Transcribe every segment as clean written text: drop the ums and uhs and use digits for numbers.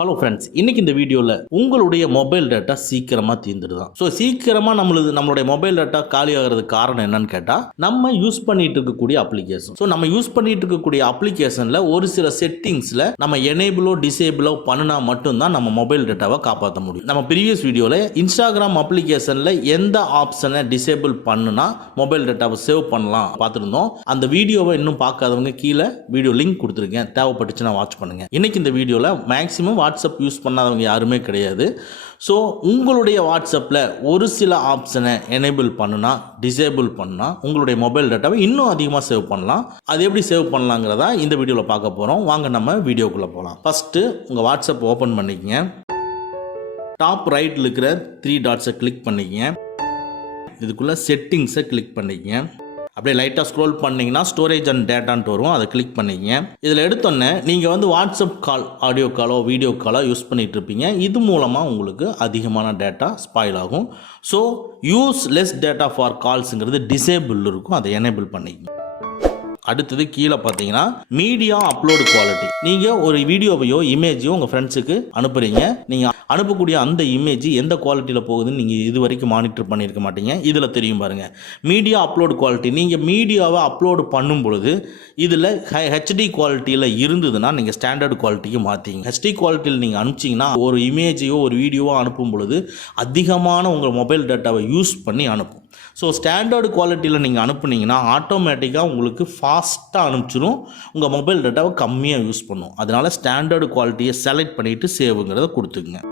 Hello friends, இன்னைக்கு இந்த வீடியோவில் உங்களுடைய மொபைல் டேட்டா சீக்கிரமாக தீர்ந்துடுதான். ஸோ சீக்கிரமாக நம்மளுடைய மொபைல் டேட்டா காலி ஆகிறதுக்கு காரணம் என்னன்னு கேட்டால், நம்ம யூஸ் பண்ணிட்டு இருக்கக்கூடிய அப்ளிகேஷன். ஸோ நம்ம யூஸ் பண்ணிட்டு இருக்கக்கூடிய அப்ளிகேஷனில் ஒரு சில செட்டிங்ஸில் நம்ம எனேபிளோ டிசேபிளோ பண்ணினா மட்டும்தான் நம்ம மொபைல் டேட்டாவை காப்பாற்ற முடியும். நம்ம ப்ரீவியஸ் வீடியோவில் இன்ஸ்டாகிராம் அப்ளிகேஷனில் எந்த ஆப்ஷனை டிசேபிள் பண்ணுனா மொபைல் டேட்டாவை சேவ் பண்ணலாம் பார்த்துருந்தோம். அந்த வீடியோவை இன்னும் பார்க்காதவங்க கீழே வீடியோ லிங்க் கொடுத்துருக்கேன், தேவைப்பட்டுச்சுன்னா வாட்ச் பண்ணுங்கள். இன்னைக்கு இந்த வீடியோவில் மேக்ஸிமம் வாட்ஸ்அப் யூஸ் பண்ணாதவங்க யாருமே கிடையாது. ஸோ உங்களுடைய வாட்ஸ்அப்பில் ஒரு சில ஆப்ஷனை எனேபிள் பண்ணுனா டிசேபிள் பண்ணால் உங்களுடைய மொபைல் டேட்டாவை இன்னும் அதிகமாக சேவ் பண்ணலாம். அது எப்படி சேவ் பண்ணலாங்கிறதா இந்த வீடியோவில் பார்க்க போகிறோம். வாங்க நம்ம வீடியோக்குள்ளே போகலாம். ஃபஸ்ட்டு உங்கள் வாட்ஸ்அப் ஓப்பன் பண்ணிக்கங்க. டாப் ரைட்டில் இருக்கிற 3 டாட்ஸை கிளிக் பண்ணிக்கங்க. இதுக்குள்ளே செட்டிங்ஸை கிளிக் பண்ணிக்கங்க. அப்படியே லைட்டாக ஸ்க்ரோல் பண்ணிங்கன்னா ஸ்டோரேஜ் அண்ட் டேட்டான்ட்டு வரும், அதை கிளிக் பண்ணிக்கங்க. இதில் எடுத்தோன்னே நீங்கள் வாட்ஸ்அப் கால், ஆடியோ காலோ வீடியோ காலோ யூஸ் பண்ணிகிட்டு இருப்பீங்க. இது மூலமாக உங்களுக்கு அதிகமான டேட்டா ஸ்பாயில் ஆகும். So use less data for கால்ஸுங்கிறது டிசேபிள் இருக்கும், அதை எனேபிள் பண்ணிக்கங்க. அடுத்தது கீழே பார்த்தீங்கன்னா மீடியா அப்லோடு குவாலிட்டி. நீங்கள் ஒரு வீடியோவையோ இமேஜையோ உங்கள் ஃப்ரெண்ட்ஸுக்கு அனுப்புகிறீங்க. நீங்கள் அனுப்பக்கூடிய அந்த இமேஜ் எந்த குவாலிட்டியில் போகுதுன்னு நீங்கள் இது வரைக்கும் மானிட்டர் பண்ணியிருக்க மாட்டீங்க. இதில் தெரியும் பாருங்கள், மீடியா அப்லோடு குவாலிட்டி. நீங்கள் மீடியாவை அப்லோடு பண்ணும் பொழுது இதில் ஹெச்டி குவாலிட்டியில் இருந்ததுன்னா நீங்கள் ஸ்டாண்டர்ட் குவாலிட்டிக்கு மாற்றிங்க. ஹெச்டி குவாலிட்டியில் நீங்கள் அனுப்பிச்சிங்கன்னா ஒரு இமேஜையோ ஒரு வீடியோவோ அனுப்பும் பொழுது அதிகமான உங்கள் மொபைல் டேட்டாவை யூஸ் பண்ணி அனுப்பும். ஸோ ஸ்டாண்டர்டு குவாலிட்டியில் நீங்கள் அனுப்புனீங்கன்னா ஆட்டோமேட்டிக்காக உங்களுக்கு ஃபாஸ்ட்டாக அனுப்பிச்சிடும், உங்கள் மொபைல் டேட்டாவை கம்மியாக யூஸ் பண்ணும். அதனால் ஸ்டாண்டர்டு குவாலிட்டியை செலக்ட் பண்ணிவிட்டு சேவுங்கிறத கொடுத்துக்குங்க.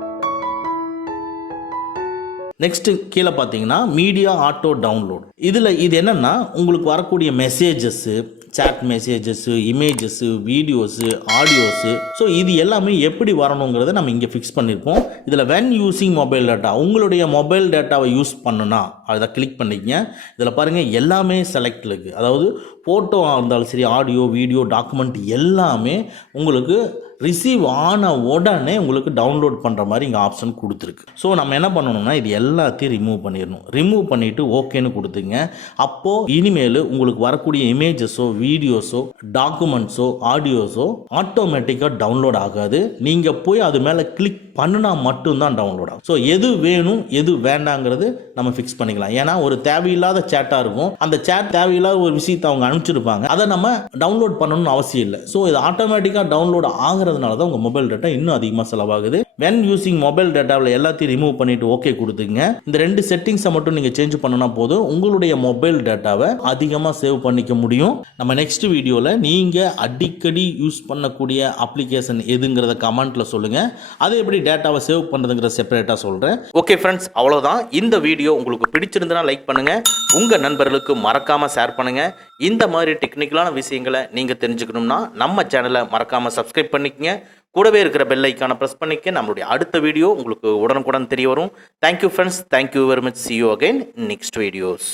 நெக்ஸ்ட்டு கீழே பார்த்தீங்கன்னா மீடியா ஆட்டோ டவுன்லோட். இது என்னென்னா உங்களுக்கு வரக்கூடிய messages, chat messages, images, videos, audios, so இது எல்லாமே எப்படி வரணுங்கிறத நம்ம இங்கே ஃபிக்ஸ் பண்ணியிருப்போம். இதில் வென் யூஸிங் மொபைல் டேட்டா, உங்களுடைய மொபைல் டேட்டாவை யூஸ் பண்ணுனா அதை கிளிக் பண்ணிக்கங்க. இதில் பாருங்கள் எல்லாமே செலக்ட் இருக்குது. அதாவது ஃபோட்டோவாக இருந்தாலும் சரி, ஆடியோ வீடியோ டாக்குமெண்ட் எல்லாமே உங்களுக்கு ரிசீவ் ஆன உடனே உங்களுக்கு டவுன்லோட் பண்ணுற மாதிரி இங்கே ஆப்ஷன் கொடுத்துருக்கு. ஸோ நம்ம என்ன பண்ணணும்னா இது எல்லாத்தையும் ரிமூவ் பண்ணிடணும். ரிமூவ் பண்ணிவிட்டு ஓகேன்னு கொடுத்துங்க. அப்போது இனிமேல் உங்களுக்கு வரக்கூடிய இமேஜஸோ வீடியோஸோ டாக்குமெண்ட்ஸோ ஆடியோஸோ ஆட்டோமேட்டிக்காக டவுன்லோட் ஆகாது. நீங்கள் போய் அது மேலே கிளிக் பண்ணினா மட்டும்தான் டவுன்லோட் ஆகும். ஸோ எது வேணும் எது வேண்டாங்கிறது நம்ம ஃபிக்ஸ் பண்ணிக்கலாம். ஏன்னா ஒரு தேவையில்லாத சேட்டாக இருக்கும், அந்த சேட் தேவையில்லாத ஒரு விஷயத்தை அவங்க அனுப்பிச்சிருப்பாங்க, அதை நம்ம டவுன்லோட் பண்ணணும்னு அவசியம் இல்லை. ஸோ இது ஆட்டோமேட்டிக்காக டவுன்லோட் ஆகிறதுனால தான் உங்கள் மொபைல் டேட்டா இன்னும் அதிகமாக செலவாகுது. வென் யூசிங் மொபைல் டேட்டாவில் எல்லாத்தையும் ரிமூவ் பண்ணிட்டு ஓகே கொடுத்துங்க. இந்த 2 செட்டிங்ஸை மட்டும் நீங்கள் சேஞ்ச் பண்ணினா போதும், உங்களுடைய மொபைல் டேட்டாவை அதிகமாக சேவ் பண்ணிக்க முடியும். நம்ம நெக்ஸ்ட் வீடியோவில் நீங்கள் அடிக்கடி யூஸ் பண்ணக்கூடிய அப்ளிகேஷன் எதுங்கிறத கமெண்ட்டில் சொல்லுங்கள். அதை எப்படி டேட்டாவை சேவ் பண்ணுறதுங்கிற செப்பரேட்டாக சொல்கிறேன். ஓகே ஃப்ரெண்ட்ஸ், அவ்வளோதான். இந்த வீடியோ உங்களுக்கு பிடிச்சிருந்தனா லைக் பண்ணுங்கள், உங்கள் நண்பர்களுக்கு மறக்காமல் ஷேர் பண்ணுங்கள். இந்த மாதிரி டெக்னிக்கலான விஷயங்களை நீங்கள் தெரிஞ்சுக்கணும்னா நம்ம சேனலை மறக்காமல் சப்ஸ்கிரைப் பண்ணிக்கங்க. கூடவே இருக்கிற பெல் ஐக்கானை ப்ரெஸ் பண்ணிக்க. நம்மளுடைய அடுத்த வீடியோ உங்களுக்கு உடனுக்குடன் தெரிய வரும். Thank you friends, thank you very much. see you again next videos.